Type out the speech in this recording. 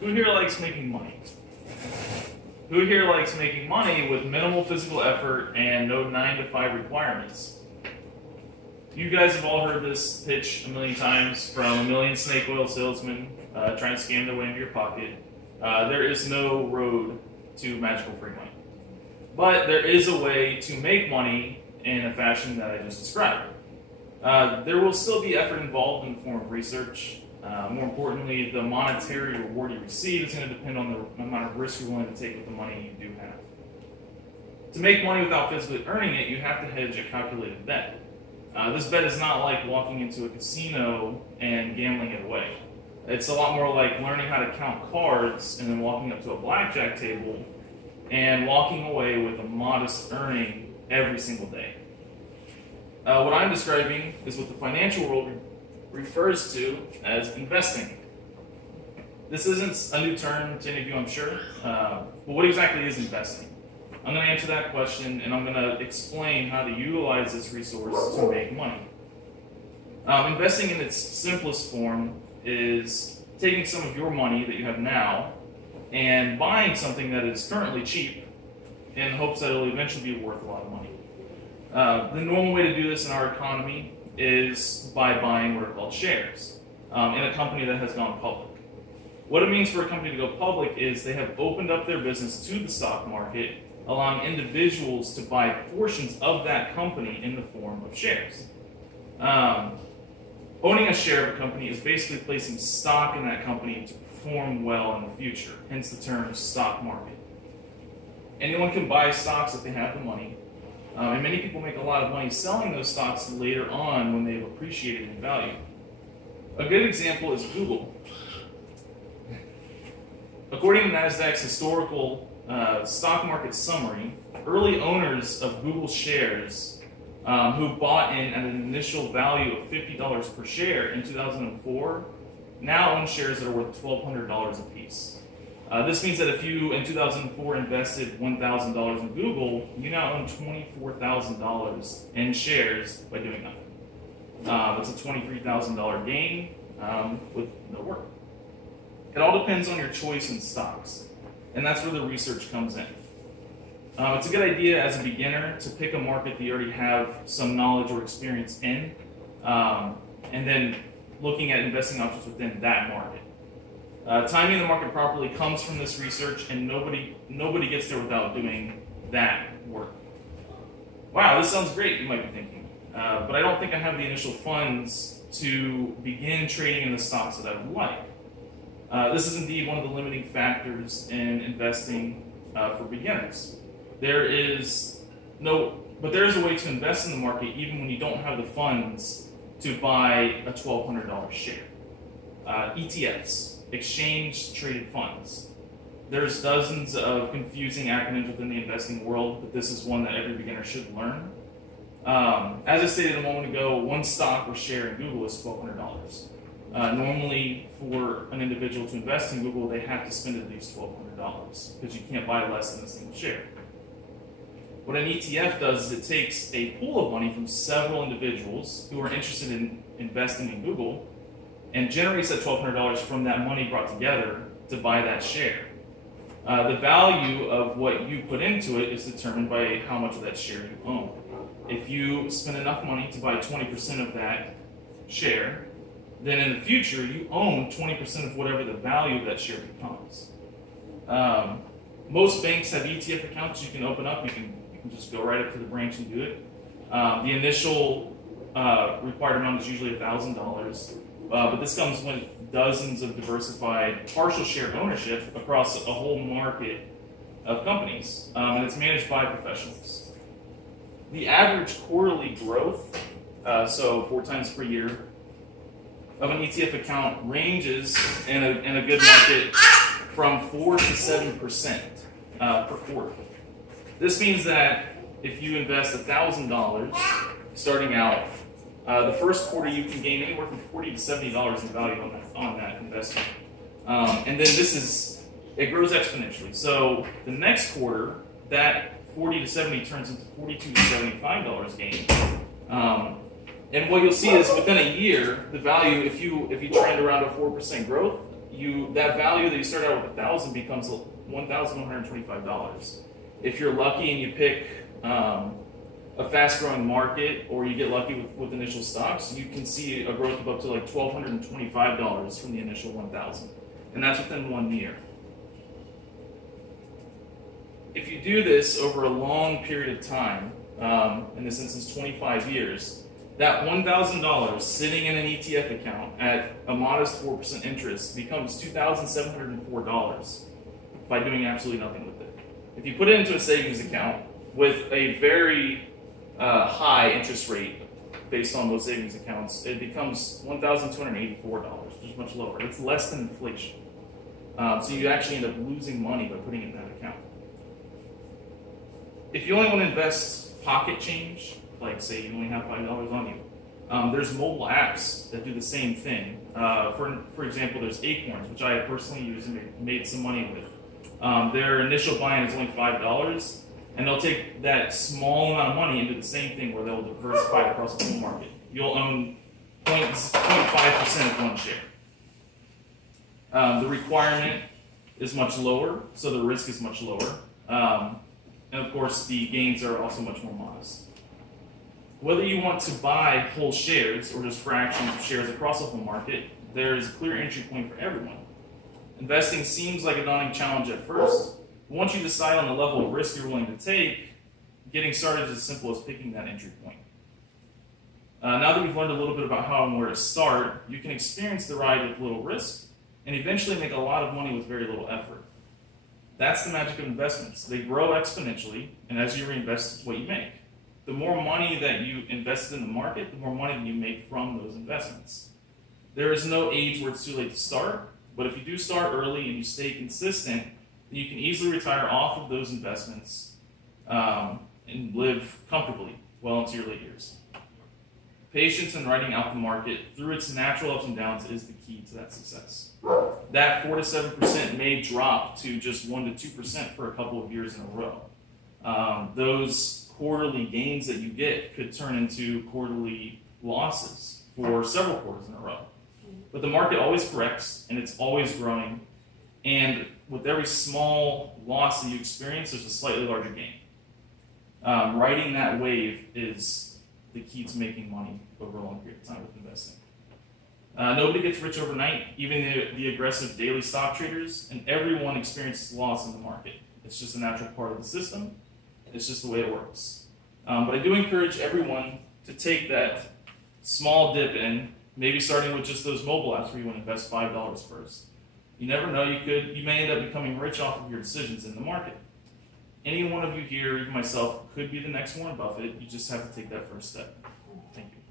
Who here likes making money? Who here likes making money with minimal physical effort and no 9-to-5 requirements? You guys have all heard this pitch a million times from a million snake oil salesmen trying to scam their way into your pocket. There is no road to magical free money. But there is a way to make money in a fashion that I just described. There will still be effort involved in the form of research. More importantly, the monetary reward you receive is going to depend on the amount of risk you're willing to take with the money you do have. To make money without physically earning it, you have to hedge a calculated bet. This bet is not like walking into a casino and gambling it away. It's a lot more like learning how to count cards and then walking up to a blackjack table and walking away with a modest earning every single day. What I'm describing is what the financial world refers to as investing. This isn't a new term to any of you, I'm sure, but what exactly is investing? I'm going to answer that question, and I'm going to explain how to utilize this resource to make money. Investing in its simplest form is taking some of your money that you have now and buying something that is currently cheap in hopes that it will eventually be worth a lot of money. The normal way to do this in our economy is by buying what are called shares in a company that has gone public. What it means for a company to go public is they have opened up their business to the stock market, allowing individuals to buy portions of that company in the form of shares. Owning a share of a company is basically placing stock in that company to perform well in the future, hence the term stock market. Anyone can buy stocks if they have the money, and many people make a lot of money selling those stocks later on when they've appreciated in value. A good example is Google. According to NASDAQ's historical stock market summary, early owners of Google shares who bought in at an initial value of $50 per share in 2004 now own shares that are worth $1,200 a piece. This means that if you, in 2004, invested $1,000 in Google, you now own $24,000 in shares by doing nothing. That's a $23,000 gain with no work. It all depends on your choice in stocks, and that's where the research comes in. It's a good idea as a beginner to pick a market that you already have some knowledge or experience in, and then looking at investing options within that market. Timing the market properly comes from this research, and nobody gets there without doing that work. Wow, this sounds great, you might be thinking, but I don't think I have the initial funds to begin trading in the stocks that I would like. This is indeed one of the limiting factors in investing for beginners. There is a way to invest in the market even when you don't have the funds to buy a $1,200 share. ETFs, exchange traded funds. There's dozens of confusing acronyms within the investing world, but this is one that every beginner should learn. As I stated a moment ago, one stock or share in Google is $1,200. Normally, for an individual to invest in Google, they have to spend at least $1,200 because you can't buy less than a single share. What an ETF does is it takes a pool of money from several individuals who are interested in investing in Google and generates that $1,200 from that money brought together to buy that share. The value of what you put into it is determined by how much of that share you own. If you spend enough money to buy 20% of that share, then in the future you own 20% of whatever the value of that share becomes. Most banks have ETF accounts you can open up. You can just go right up to the branch and do it. The initial required amount is usually $1,000, but this comes with dozens of diversified partial share ownership across a whole market of companies, and it's managed by professionals. The average quarterly growth, so 4 times per year, of an ETF account ranges in a good market from 4 to 7% per quarter. This means that if you invest $1,000 starting out, the first quarter you can gain anywhere from $40 to $70 in value on that investment. And then it grows exponentially. So the next quarter, that 40 to 70 turns into $42 to $75 gain. And what you'll see is within a year, the value, if you trend around a 4% growth, that value that you started out with 1,000 becomes $1,125. If you're lucky and you pick a fast-growing market, or you get lucky with initial stocks, you can see a growth of up to like $1,225 from the initial 1,000, and that's within 1 year. If you do this over a long period of time, in this instance 25 years, that $1,000 sitting in an ETF account at a modest 4% interest becomes $2,704 by doing absolutely nothing with it. If you put it into a savings account with a very high interest rate based on those savings accounts, it becomes $1,284, which is much lower. It's less than inflation. So you actually end up losing money by putting it in that account. If you only want to invest pocket change, like say you only have $5 on you, there's mobile apps that do the same thing. For example, there's Acorns, which I personally use and made some money with. Their initial buy-in is only $5, and they'll take that small amount of money and do the same thing where they'll diversify it across the whole market. You'll own 0.5% of one share. The requirement is much lower, so the risk is much lower. And of course, the gains are also much more modest. Whether you want to buy whole shares or just fractions of shares across the whole market, there is a clear entry point for everyone. Investing seems like a daunting challenge at first, but once you decide on the level of risk you're willing to take, getting started is as simple as picking that entry point. Now that we've learned a little bit about how and where to start, you can experience the ride with little risk and eventually make a lot of money with very little effort. That's the magic of investments. They grow exponentially, and as you reinvest, it's what you make. The more money that you invest in the market, the more money that you make from those investments. There is no age where it's too late to start, but if you do start early and you stay consistent, then you can easily retire off of those investments and live comfortably well into your late years. Patience in riding out the market through its natural ups and downs is the key to that success. That 4 to 7% may drop to just 1 to 2% for a couple of years in a row. Those quarterly gains that you get could turn into quarterly losses for several quarters in a row. But the market always corrects, and it's always growing. And with every small loss that you experience, there's a slightly larger gain. Riding that wave is the key to making money over a long period of time with investing. Nobody gets rich overnight, even the aggressive daily stock traders, and everyone experiences loss in the market. It's just a natural part of the system. It's just the way it works. But I do encourage everyone to take that small dip in, maybe starting with just those mobile apps where you want to invest $5 first. You never know, you may end up becoming rich off of your decisions in the market. Any one of you here, even myself, could be the next Warren Buffett. You just have to take that first step. Thank you.